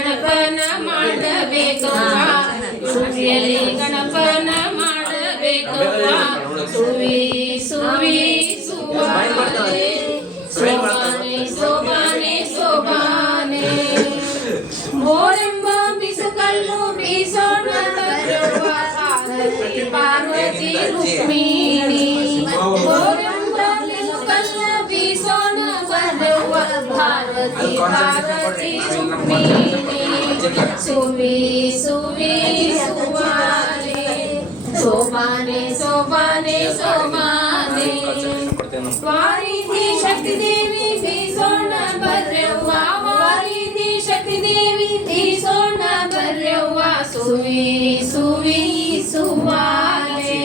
ಗಣಪನ ಮಾಡಬೇಕು ಯುಕ್ತಿಯಲ್ಲಿ ಗಣಪನ ಮಾಡಬೇಕು ಸುವಿ ಸುವಿ ಸುವಾಲೆ ಶೋಭಾನೆ ಶೋಭಾನೆ ಶೋಭಾನೆ ಮೋರೆಂಬ ಬಿಸುಕಲ್ಲು ಬೀಸೋಣ ಬರುವ ಪಾರ್ವತಿ ಪಾರ್ವತಿ ರುಕ್ಮಿಣಿ ಮೋರೆಂಬ ಬಿಸುಕಲ್ಲು ಬೀಸೋಣ ಬರುವ ಪಾರ್ವತಿ ಪಾರ್ವತಿ ರುಕ್ಮಿಣಿ सुवे सुवे सुमारे सोमाने सोमाने सोमाने। वारी थी शक्ति देवी थी सोना बर्रवा वारी थी शक्ति देवी थी सोना बर्रवा सुवे सुवे सुमारे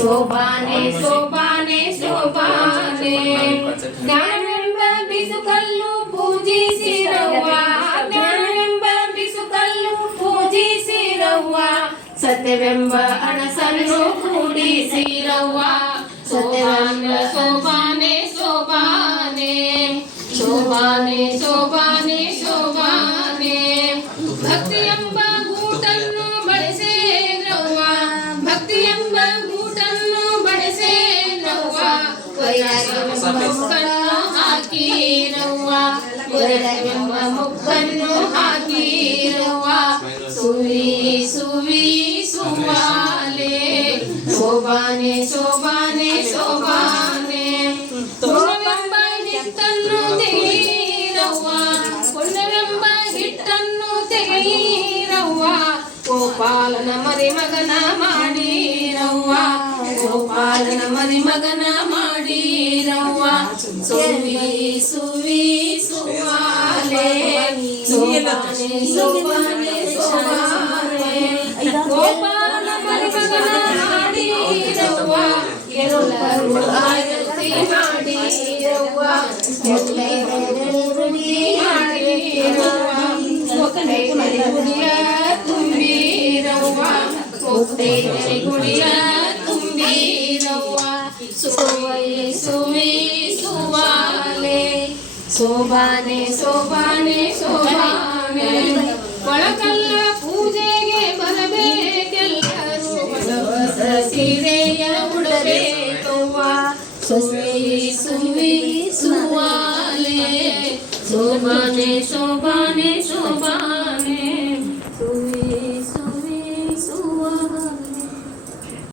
सोबाने सोबाने सोबाने गानम बिसुका ಸತ್ಯವೆಂಬ ಅಣಸನ್ನು ಕೂಡಿಸಿರವ್ವ ಸತ್ಯವೆಂಬ ಶೋಭಾನೆ ಶೋಭಾನೆ ಶೋಭಾನೆ ಶೋಭಾನೆ ಶೋಭಾನೆ ಭಕ್ತಿ ಎಂಬ ಗೂಟನ್ನು ಬಳಸೇರವ್ವ ಭಕ್ತಿ ಎಂಬ ಗೂಟನ್ನು ಬಳಸೇರವ್ವ ವೈರಾಗ್ಯವೆಂಬ ಮುಖನ್ನು ಹಾಕಿರವ್ವ ವೈರಾಗ್ಯವೆಂಬ ಮುಖನ್ನು ಹಾಕಿರವ್ವ સુવી સુવી સુવાલે ಶೋಭಾನೆ શોભાને શોભાને ಕೊಂಡರಂಬ ಹಿಟ್ಟನ್ನು ತೆಗೆಯಿರವ್ವ. ಕೊಂಡರಂಬ ಹಿಟ್ಟನ್ನು ತೆಗೆಯಿರವ್ವ. ಗೋಪಾಲನ ಮರಿಮಗನ ಮಾಡಿರವ್ವ. ಗೋಪಾಲನ ಮರಿಮಗನ ಮಗನ ಸುವಿ ಸುವಿ, ಸುವಾಲೆ. ಸುಬಾನೆ ಸುಬಾನೆ. ಶೋಭಾನೆ ಗೋಪಾಲನ ಮರಿ ಮಗನ ಮಾಡಿರವ್ವ ಎಲ್ಲರೂ ಆರತಿ ಮಾಡಿರವ್ವ ಮುಡಿ ಮಾಡಿರವ್ವ ಒಕ್ಕಲೇ ಗುಡಿಯ ತುಂಬಿರವ್ವ ಒಕ್ಕಲೇ ಗುಡಿಯ ತುಂಬಿರವ್ವ ಸುವೈ ಸುವಿ ಸುವಾಲೆ ಶೋಭಾನೆ ಶೋಭಾನೆ ಶೋಭಾನೆ ಒಳಕಲ್ಲ Sobane, sobane, sobane.